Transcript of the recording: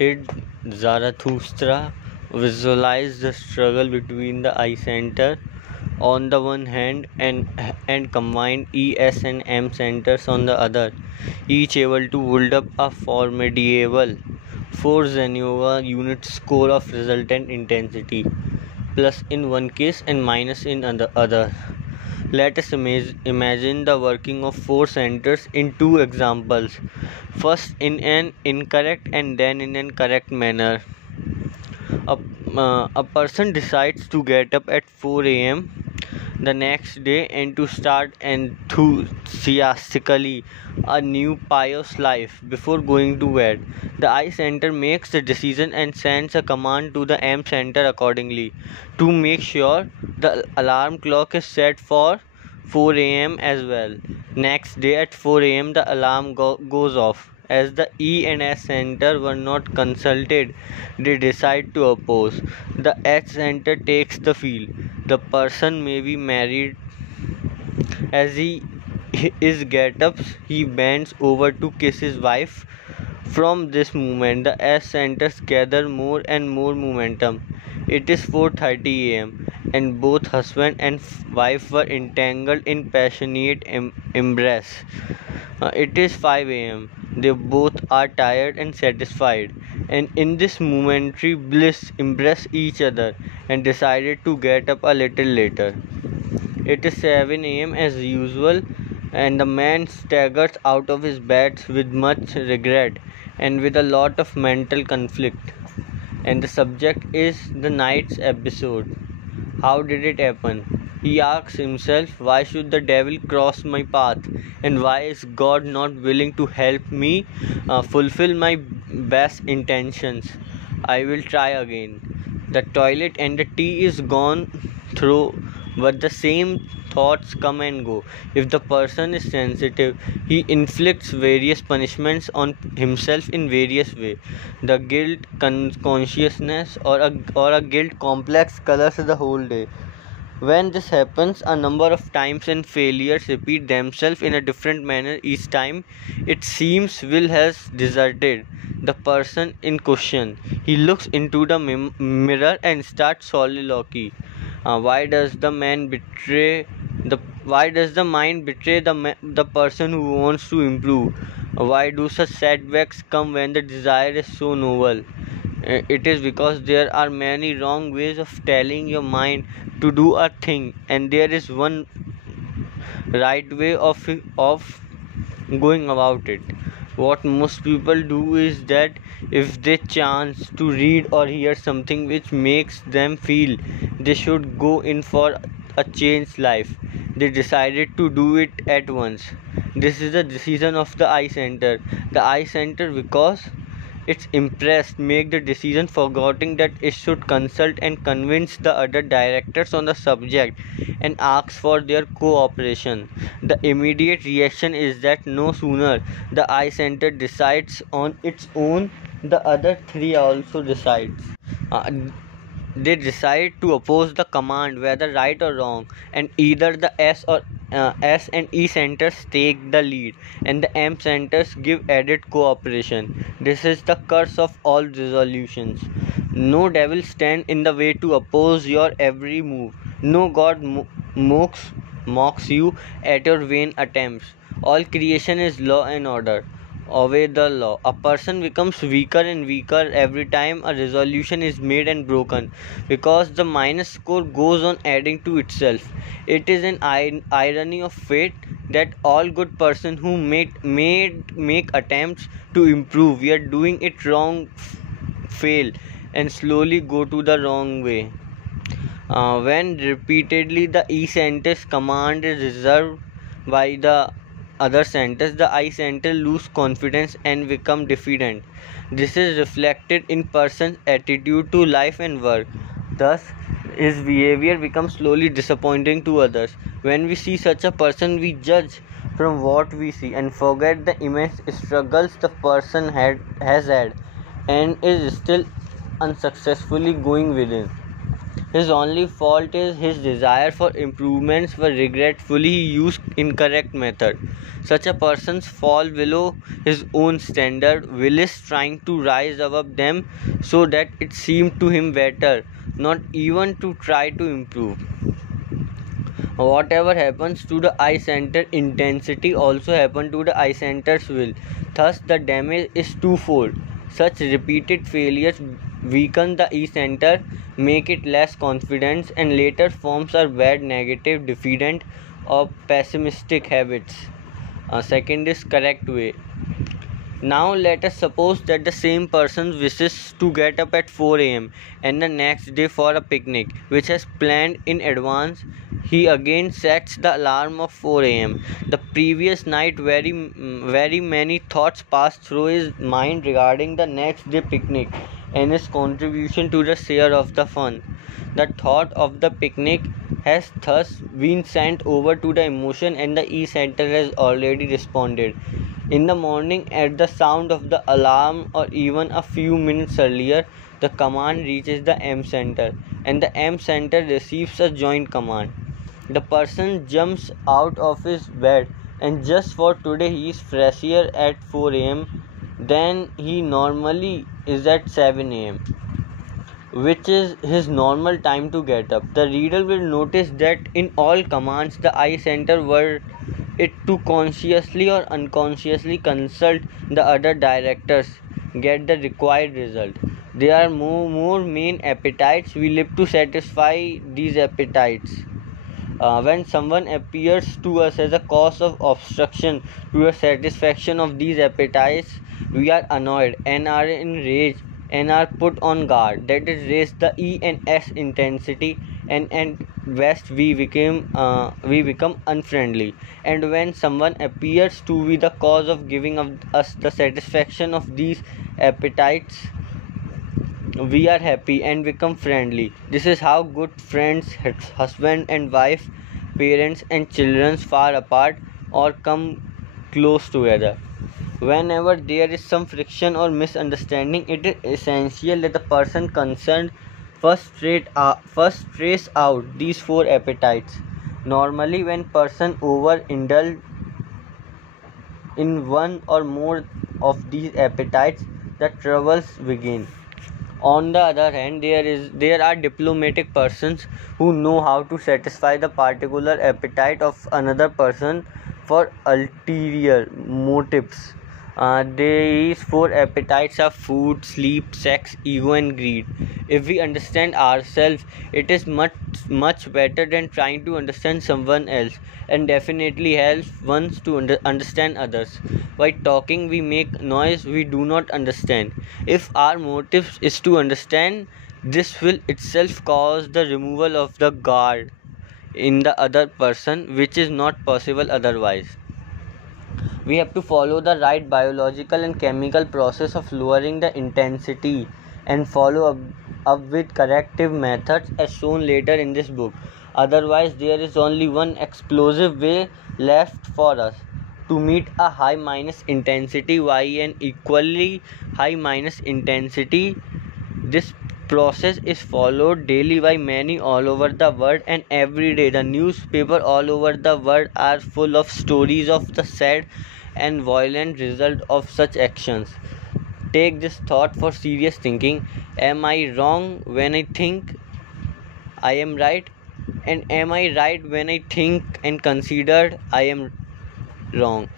Did Zarathustra visualize the struggle between the eye center on the one hand and combined E, S, and M centers on the other, each able to hold up a formidable 4 Zenova unit score of resultant intensity, plus in one case and minus in the other. Let us imagine the working of 4 centers in 2 examples, first in an incorrect and then in an correct manner. A person decides to get up at 4 a.m. the next day and to start enthusiastically a new pious life before going to bed. The I center makes the decision and sends a command to the M center accordingly to make sure the alarm clock is set for 4 a.m. as well. Next day at 4 a.m. the alarm goes off. As the E and S center were not consulted, they decide to oppose. The H center takes the field. The person may be married. As he is get up, he bends over to kiss his wife. From this moment, the S centers gather more and more momentum. It is 4:30 a.m. and both husband and wife were entangled in passionate embrace. It is 5 a.m. They both are tired and satisfied, and in this momentary bliss embrace each other and decided to get up a little later. It is 7 a.m. as usual, and the man staggers out of his bed with much regret and with a lot of mental conflict. And the subject is the night's episode. How did it happen? He asks himself, why should the devil cross my path? And why is God not willing to help me fulfill my best intentions? I will try again. The toilet and the tea is gone through, but the same thoughts come and go. If the person is sensitive, he inflicts various punishments on himself in various ways. The guilt consciousness or a guilt complex colors the whole day. When this happens a number of times and failures repeat themselves in a different manner each time, it seems will has deserted the person in question. He looks into the mirror and starts soliloquy. Why does the mind betray the person who wants to improve? Why do such setbacks come when the desire is so noble? It is because there are many wrong ways of telling your mind to do a thing, and there is one right way of going about it. What most people do is that if they chance to read or hear something which makes them feel they should go in for a changed life, they decided to do it at once. This is the decision of the I center. The I center, because it's impressed, make the decision forgetting that it should consult and convince the other directors on the subject and ask for their cooperation. The immediate reaction is that no sooner the I center decides on its own, the other three also decides. They decide to oppose the command, whether right or wrong, and either the S and E centers take the lead, and the M centers give added cooperation. This is the curse of all resolutions. No devil stand in the way to oppose your every move. No God mocks you at your vain attempts. All creation is law and order. Obey the law. A person becomes weaker and weaker every time a resolution is made and broken, because the minus score goes on adding to itself. It is an irony of fate that all good persons who make attempts to improve, yet doing it wrong, fail and slowly go to the wrong way. When repeatedly the E center's command is reserved by the other centers, the I center lose confidence and become defeated. This is reflected in person's attitude to life and work. Thus, his behavior becomes slowly disappointing to others. When we see such a person, we judge from what we see and forget the immense struggles the person has had and is still unsuccessfully going within. His only fault is his desire for improvements, but regretfully he used incorrect method. Such a person's fall below his own standard, Willis trying to rise above them so that it seemed to him better, not even to try to improve. Whatever happens to the eye center intensity also happen to the eye center's will. Thus, the damage is twofold. Such repeated failures weaken the eye center, make it less confident, and later forms are bad negative, defeatant, or pessimistic habits. Second is correct way. Now let us suppose that the same person wishes to get up at 4 a.m. and the next day for a picnic which has planned in advance. He again sets the alarm of 4 a.m. The previous night very many thoughts passed through his mind regarding the next day picnic and his contribution to the share of the fun. The thought of the picnic has thus been sent over to the emotion and the E center has already responded. In the morning, at the sound of the alarm or even a few minutes earlier, the command reaches the M center and the M center receives a joint command. The person jumps out of his bed and just for today he is fresher at 4 a.m. than he normally is at 7 a.m., which is his normal time to get up. The reader will notice that in all commands the eye center were it to consciously or unconsciously consult the other directors get the required result. There are more main appetites. We live to satisfy these appetites. When someone appears to us as a cause of obstruction to the satisfaction of these appetites, we are annoyed and are enraged and are put on guard. That is raise the E and S intensity, and at best we become unfriendly. And when someone appears to be the cause of giving us the satisfaction of these appetites, we are happy and become friendly. This is how good friends, husband and wife, parents and children far apart or come close together. Whenever there is some friction or misunderstanding, it is essential that the person concerned first trace out these four appetites. Normally, when person overindulge in one or more of these appetites, the troubles begin. On the other hand, there are diplomatic persons who know how to satisfy the particular appetite of another person for ulterior motives. These four appetites are food, sleep, sex, ego, and greed. If we understand ourselves, it is much better than trying to understand someone else, and definitely helps one to understand others. By talking, we make noise we do not understand. If our motive is to understand, this will itself cause the removal of the guard in the other person, which is not possible otherwise. We have to follow the right biological and chemical process of lowering the intensity and follow up with corrective methods as shown later in this book. Otherwise, there is only one explosive way left for us to meet a high minus intensity y and equally high minus intensity. This process is followed daily by many all over the world, and every day the newspaper all over the world are full of stories of the sad and violent result of such actions. Take this thought for serious thinking. Am I wrong when I think I am right? And am I right when I think and consider I am wrong?